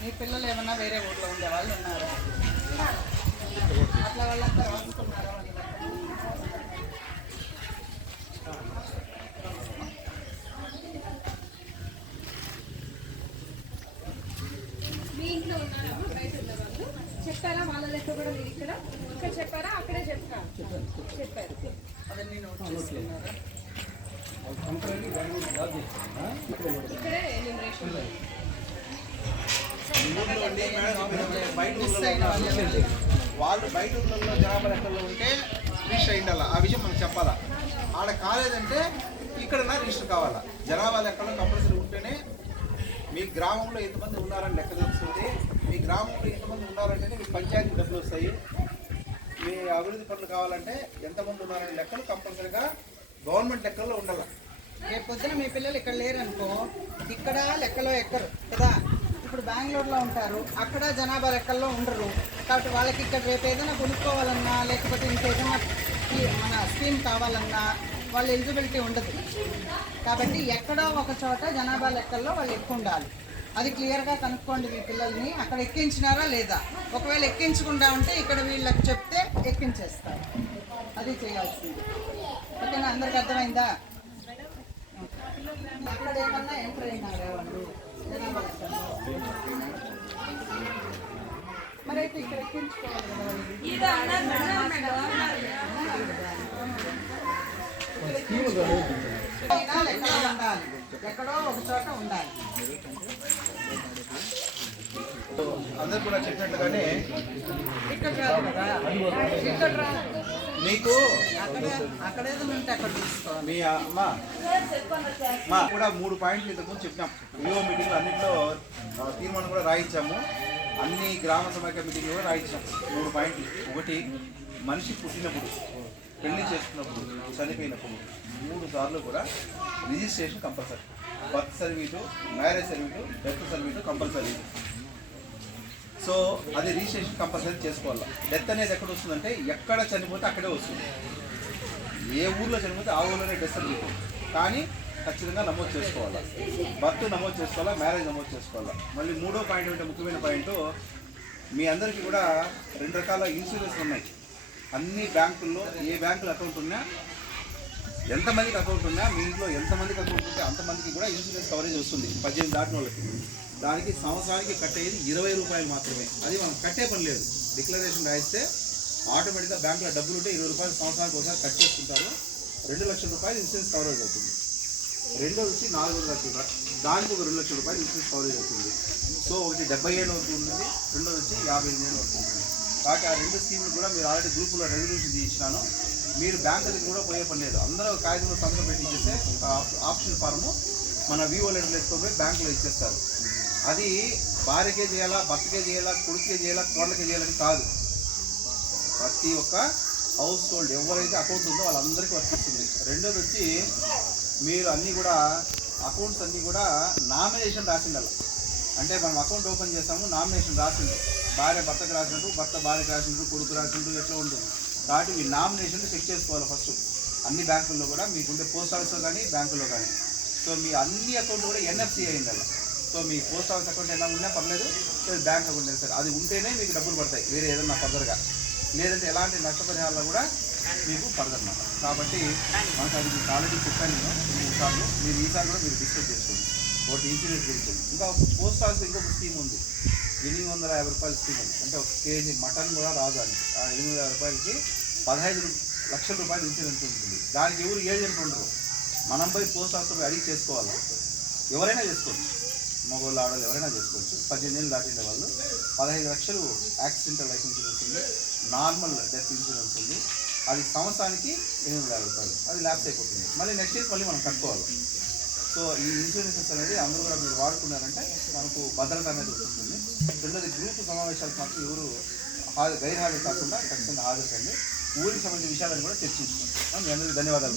మీ పిల్లలు ఏమన్నా వేరే ఊర్లో ఉండే వాళ్ళు ఉన్నారు, అట్లా వాళ్ళంతా రాసుకున్నారా? మీ ఇంట్లో ఉన్నారా? బయట ఉన్న వాళ్ళు చెప్పారా? వాళ్ళ లెక్క కూడా మీరు ఇక్కడ చెప్పారా? అక్కడే చెప్పారు. అవన్నీ నోట్ చేసుకున్నారా? ఇక్కడే ఎలిమినేషన్. వాళ్ళు బయట ఊళ్ళలో జనాభా లెక్కల్లో ఉంటే రిజిస్టర్ అయిండాల, ఆ విషయం మనకు చెప్పాలా. ఆడ కాలేదంటే ఇక్కడ రిజిస్టర్ కావాలా. జనాభా లెక్కలో కంపల్సరీ ఉంటేనే మీ గ్రామంలో ఎంతమంది ఉన్నారని లెక్క తెలుస్తుంది. మీ గ్రామంలో ఎంతమంది ఉన్నారంటేనే మీ పంచాయతీ డబ్బులు వస్తాయి. మీ అభివృద్ధి పనులు కావాలంటే ఎంతమంది ఉన్నారనే లెక్కలు కంపల్సరీగా గవర్నమెంట్ లెక్కల్లో ఉండాలి. రేపు పొద్దున మీ పిల్లలు ఇక్కడ లేరనుకో, ఇక్కడ లెక్కలో ఎక్కరు కదా. ఇప్పుడు బెంగళూరులో ఉంటారు, అక్కడ జనాభా లెక్కల్లో ఉండరు. కాబట్టి వాళ్ళకి ఇక్కడ రేపు ఏదైనా కొనుక్కోవాలన్నా లేకపోతే ఇంకేదైనా మన స్కీమ్ కావాలన్నా వాళ్ళ ఎలిజిబిలిటీ ఉండదు. కాబట్టి ఎక్కడో ఒక చోట జనాభా లెక్కల్లో వాళ్ళు ఎక్కువ ఉండాలి. అది క్లియర్గా కనుక్కోండి మీ పిల్లల్ని, అక్కడ ఎక్కించినారా లేదా. ఒకవేళ ఎక్కించకుండా ఉంటే ఇక్కడ వీళ్ళకి చెప్తే ఎక్కించేస్తారు. అది చేయాల్సింది. ఓకేనా? అందరికి అర్థమైందా? అక్కడ ఏమన్నా ఎంటర్ అయినారా వాళ్ళు జనాభా లెక్కల్లో? మరి అయితే ఇక్కడ ఎక్కించుకోవాలి కదా వాళ్ళు. లెక్కలో ఉండాలి, ఎక్కడో ఒక చోట ఉండాలి. అందరు కూడా చెప్పినట్టుగానే ఇక్కడ రాదు కదా, ఇక్కడ రాదు. మీకు అక్కడ ఏదైనా ఉంటే అక్కడ తీసుకోవాలి. మీ అమ్మ కూడా 3 పాయింట్లు ఇంతకుముందు చెప్పినాం. వివో మీటింగ్లో అన్నింటిలో తీర్మానం కూడా రాయించాము. అన్ని గ్రామ సమైక్య మీటింగ్లో కూడా రాయించాం 3 పాయింట్లు. ఒకటి, మనిషి పుట్టినప్పుడు, పెళ్లి చేసుకున్నప్పుడు, చనిపోయినప్పుడు 3 సార్లు కూడా registration compulsory. Birth certificate, marriage certificate, death certificate compulsory. So అది రిజిస్ట్రేషన్ కంపల్సరీ చేసుకోవాలి. డెత్ అనేది ఎక్కడ వస్తుందంటే ఎక్కడ చనిపోతే అక్కడే వస్తుంది. ఏ ఊర్లో చనిపోతే ఆ ఊర్లోనే డెత్ సర్టిఫికేట్, కానీ ఖచ్చితంగా నమోదు చేసుకోవాలా. బర్త్ నమోదు చేసుకోవాలా, మ్యారేజ్ నమోదు చేసుకోవాలా. మళ్ళీ 3వ పాయింట్ అంటే ముఖ్యమైన పాయింట్, మీ అందరికీ కూడా 2 రకాల ఇన్సూరెన్స్ ఉన్నాయి. అన్ని బ్యాంకుల్లో ఏ బ్యాంకులో అకౌంట్ ఉన్నా, ఎంతమందికి అకౌంట్ ఉన్నా, మీ ఇంట్లో ఎంతమందికి అకౌంట్ ఉంటే అంతమందికి కూడా ఇన్సూరెన్స్ కవరేజ్ వస్తుంది 18 దాటిన వాళ్ళకి. దానికి సంవత్సరానికి కట్టేది 20 రూపాయలు మాత్రమే. అది మనం కట్టే పని లేదు. డిక్లరేషన్ రాయిస్తే ఆటోమేటిక్గా బ్యాంకులో డబ్బులు ఉంటే 20 రూపాయలు సంవత్సరానికి ఒకసారి కట్ చేసుకుంటారు. 2 లక్షల రూపాయలు ఇన్సూరెన్స్ కవరేజ్ అవుతుంది. రెండోది వచ్చి 4 లక్షల, దానికి ఒక 2 లక్షల రూపాయలు ఇన్సూరెన్స్ కవరేజ్ అవుతుంది. సో ఒకటి 70 ఏళ్ళు అవుతుంది, రెండోది వచ్చి 58 ఏళ్ళు అవుతుంది. కాబట్టి ఆ 2 స్కీములు కూడా మీరు ఆల్రెడీ గ్రూపులో రెజల్యూషన్ తీయించినాను. మీరు బ్యాంకు దగ్గర కూడా పోయే పని లేదు. అందరూ కాగితంలో సంతకం పెట్టించేస్తే ఆప్షన్ ఫార్ము మన వివో లెటర్ ఎత్తుకొని బ్యాంకులో ఇచ్చేస్తారు. అది భార్యకే చేయాలా, భర్తకే చేయాలా, కొడుకే చేయాలా, కోళ్ళకే చేయాలని కాదు. ప్రతి ఒక్క హౌస్ హోల్డ్ ఎవరైతే అకౌంట్ ఉందో వాళ్ళందరికీ వర్తిస్తుంది. రెండోది వచ్చి మీరు అన్నీ కూడా అకౌంట్స్ అన్నీ కూడా నామినేషన్ రాసిండాలి. అంటే మనం అకౌంట్ ఓపెన్ చేస్తాము, నామినేషన్ రాసిండు, భార్య భర్తకు రాసినట్టు, భర్త భార్యకు రాసినట్టు, కొడుకు రాసినట్టు, ఎట్లా ఉంటుంది. కాబట్టి మీ నామినేషన్ చెక్ చేసుకోవాలి ఫస్ట్. అన్ని బ్యాంకుల్లో కూడా మీకుంటే పోస్ట్ ఆఫీస్లో కానీ బ్యాంకుల్లో కానీ. సో మీ అన్ని అకౌంట్ కూడా ఎన్ఎఫ్సి అయిండాలి. సో మీ పోస్ట్ ఆఫీస్ అకౌంట్ ఎలా ఉన్నా పర్లేదు, బ్యాంక్ అకౌంట్ అయినా సరే అది ఉంటేనే మీకు డబ్బులు పడతాయి, వేరే ఏదన్నా ఫర్దర్గా. లేదంటే ఎలాంటి నష్టపరిహారాలు కూడా మీకు పడదన్నమాట. కాబట్టి మనకు అది మీకు ఆల్రెడీ చెప్పాను నేను 3 సార్లు. మీరు ఈసారి కూడా మీరు డిస్కస్ చేసుకోండి. ఒకటి ఇన్సూరెన్స్ గురించి. ఇంకా పోస్ట్ ఆఫీస్ ఇంకొక స్కీమ్ ఉంది, 850 రూపాయల స్కీమ్ ఉంది. అంటే 1 కేజీ మటన్ కూడా రాదు. అది ఆ 850 రూపాయలకి 15 లక్షల రూపాయలు ఇన్సూరెన్స్ ఉంటుంది. దానికి ఎవరు ఏజెంట్ ఉండరు. మనం పోయి పోస్ట్ ఆఫీస్లో అడిగి చేసుకోవాలి. ఎవరైనా చేసుకోవచ్చు, మగవాళ్ళు ఆడవాళ్ళు ఎవరైనా చేసుకోవచ్చు. 18 ఏళ్ళు దాటిన వాళ్ళు 15 లక్షలు యాక్సిడెంటల్ లైఫ్ ఇన్సూరెన్స్ ఉంది, నార్మల్ డెత్ ఇన్సూరెన్స్ ఉంది. అది సంవత్సరానికి 850 రూపాయలు. అది ల్యాప్స్ అయిపోతుంది. మళ్ళీ నెక్స్ట్ ఇయర్ మళ్ళీ మనం కట్టుకోవాలి. సో ఈ ఇన్సూరెన్సెస్ అనేది అందరూ కూడా మీరు వాడుకున్నారంటే మనకు భద్రత అనేది ఉంటుంది. రెండోది గ్రూప్ సమావేశాలకు మాత్రం ఎవరు గైర్హాజరు కాకుండా ఖచ్చితంగా హాజరు కండి. ఊరికి సంబంధించిన విషయాలను కూడా చర్చించుకోండి. మీ అందరికీ ధన్యవాదాలు.